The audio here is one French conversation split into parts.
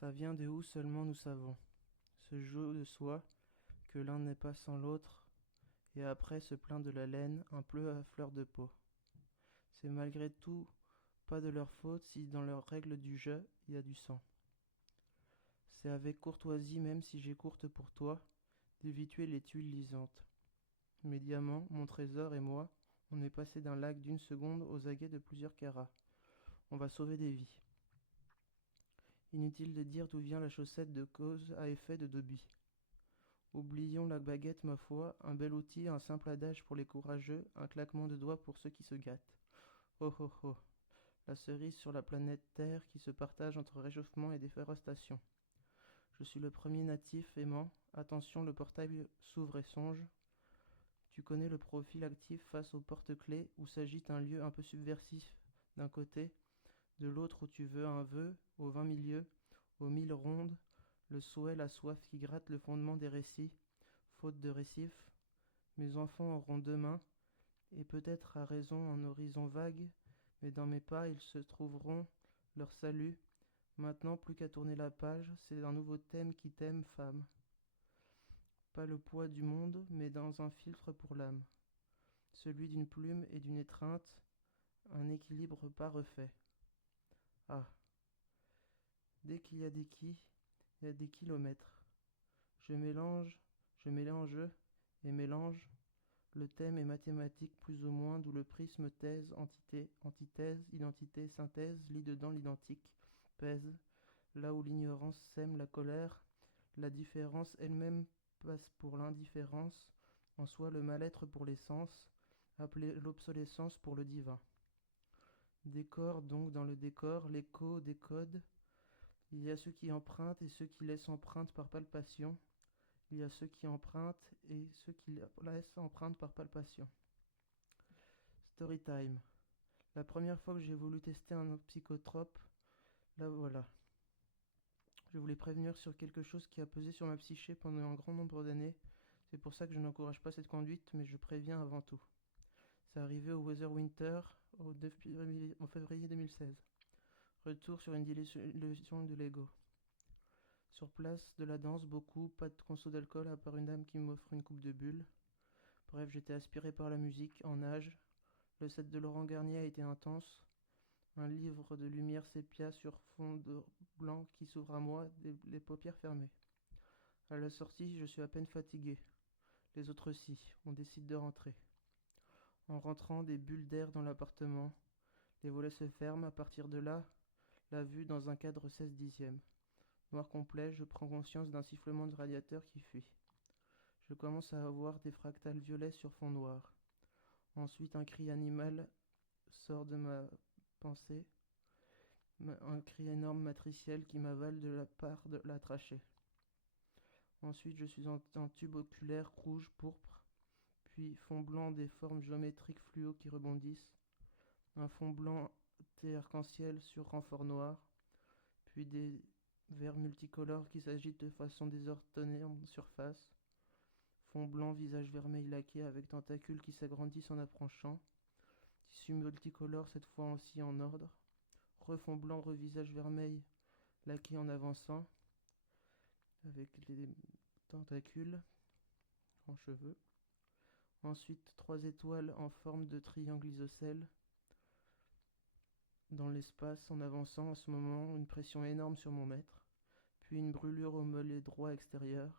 Ça vient de où seulement nous savons. Ce jeu de soi, que l'un n'est pas sans l'autre, et après se plaint de la laine, un peu à fleur de peau. C'est malgré tout pas de leur faute si dans leurs règles du jeu il y a du sang. C'est avec courtoisie même si j'ai courte pour toi, d'éviter les tuiles lisantes. Mes diamants, mon trésor et moi, on est passé d'un lac d'une seconde aux aguets de plusieurs carats. On va sauver des vies. Inutile de dire d'où vient la chaussette de cause à effet de Dobby. Oublions la baguette, ma foi, un bel outil, un simple adage pour les courageux, un claquement de doigts pour ceux qui se gâtent. Oh oh oh, la cerise sur la planète Terre qui se partage entre réchauffement et déforestation. Je suis le premier natif aimant, attention le portail s'ouvre et songe. Tu connais le profil actif face au porte-clés où s'agite un lieu un peu subversif d'un côté, de l'autre où tu veux un vœu, aux 20 milieux, aux 1000 rondes, le souhait, la soif qui gratte le fondement des récits, faute de récifs. Mes enfants auront demain, et peut-être à raison un horizon vague, mais dans mes pas ils se trouveront leur salut. Maintenant plus qu'à tourner la page, c'est un nouveau thème qui t'aime, femme. Pas le poids du monde, mais dans un filtre pour l'âme. Celui d'une plume et d'une étreinte, un équilibre pas refait. Ah, dès qu'il y a des qui, il y a des kilomètres. Je mélange et mélange. Le thème est mathématique plus ou moins, d'où le prisme thèse, entité, antithèse, identité, synthèse, lit dedans l'identique, pèse, là où l'ignorance sème la colère, la différence elle-même passe pour l'indifférence, en soi le mal-être pour l'essence, appelé l'obsolescence pour le divin. Décor donc dans le décor, l'écho des codes, il y a ceux qui empruntent et ceux qui laissent empreinte par palpation, il y a ceux qui empruntent et ceux qui laissent empreinte par palpation. Storytime. La première fois que j'ai voulu tester un psychotrope, là voilà. Je voulais prévenir sur quelque chose qui a pesé sur ma psyché pendant un grand nombre d'années. C'est pour ça que je n'encourage pas cette conduite, mais je préviens avant tout. C'est arrivé au Weather Winter en février 2016. Retour sur une illusion de Lego. Sur place, de la danse, beaucoup, pas de conso d'alcool à part une dame qui m'offre une coupe de bulles. Bref, j'étais aspiré par la musique, en nage. Le set de Laurent Garnier a été intense. Un livre de lumière sépia sur fond de blanc qui s'ouvre à moi, les paupières fermées. À la sortie, je suis à peine fatigué. Les autres si, on décide de rentrer. En rentrant, des bulles d'air dans l'appartement. Les volets se ferment, à partir de là, la vue dans un cadre 16 dixième. Noir complet, je prends conscience d'un sifflement de radiateur qui fuit. Je commence à avoir des fractales violets sur fond noir. Ensuite, un cri animal sort de ma pensée, un cri énorme matriciel qui m'avale de la part de la trachée. Ensuite, je suis en un tube oculaire rouge pourpre, puis fond blanc des formes géométriques fluo qui rebondissent, un fond blanc thé arc-en-ciel sur renfort noir, puis des verres multicolores qui s'agitent de façon désordonnée en surface, fond blanc visage vermeil laqué avec tentacules qui s'agrandissent en approchant, tissu multicolore cette fois aussi en ordre, refond blanc revisage vermeil laqué en avançant, avec les tentacules en cheveux. Ensuite, trois étoiles en forme de triangle isocèle dans l'espace en avançant. À ce moment, une pression énorme sur mon mètre, puis une brûlure au mollet droit extérieur.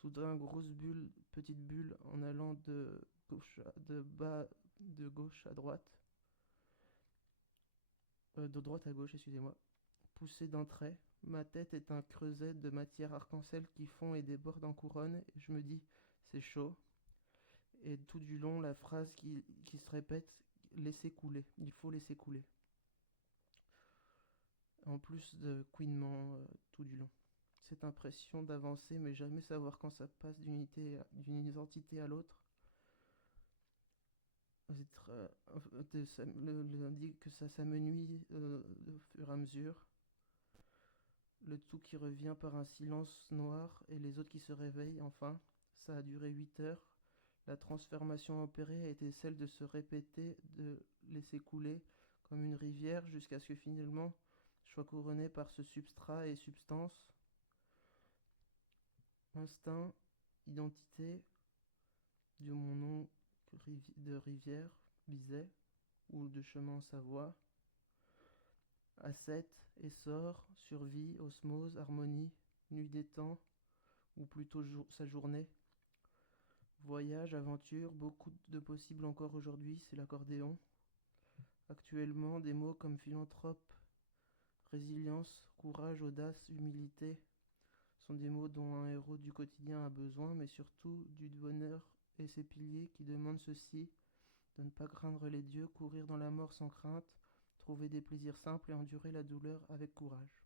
Soudain, grosse bulle, petite bulle en allant de gauche à droite, de droite à gauche, excusez-moi, poussée d'un trait. Ma tête est un creuset de matière arc-en-ciel qui fond et déborde en couronne, et je me dis, c'est chaud. Et tout du long, la phrase qui se répète, laisser couler, il faut laisser couler. En plus de couinement tout du long. Cette impression d'avancer, mais jamais savoir quand ça passe d'une identité à l'autre. Indique que ça me nuit au fur et à mesure. Le tout qui revient par un silence noir et les autres qui se réveillent enfin. Ça a duré 8 heures. La transformation opérée a été celle de se répéter, de laisser couler comme une rivière jusqu'à ce que finalement je Choix couronné par ce substrat et substance. Instinct, identité, de mon nom de rivière, Bizet, ou de chemin Savoie. Ascète, essor, survie, osmose, harmonie, nuit des temps, ou plutôt sa journée. Voyage, aventure, beaucoup de possibles encore aujourd'hui, c'est l'accordéon. Actuellement, des mots comme philanthrope, résilience, courage, audace, humilité sont des mots dont un héros du quotidien a besoin, mais surtout du bonheur et ses piliers qui demandent ceci, de ne pas craindre les dieux, courir dans la mort sans crainte, trouver des plaisirs simples et endurer la douleur avec courage.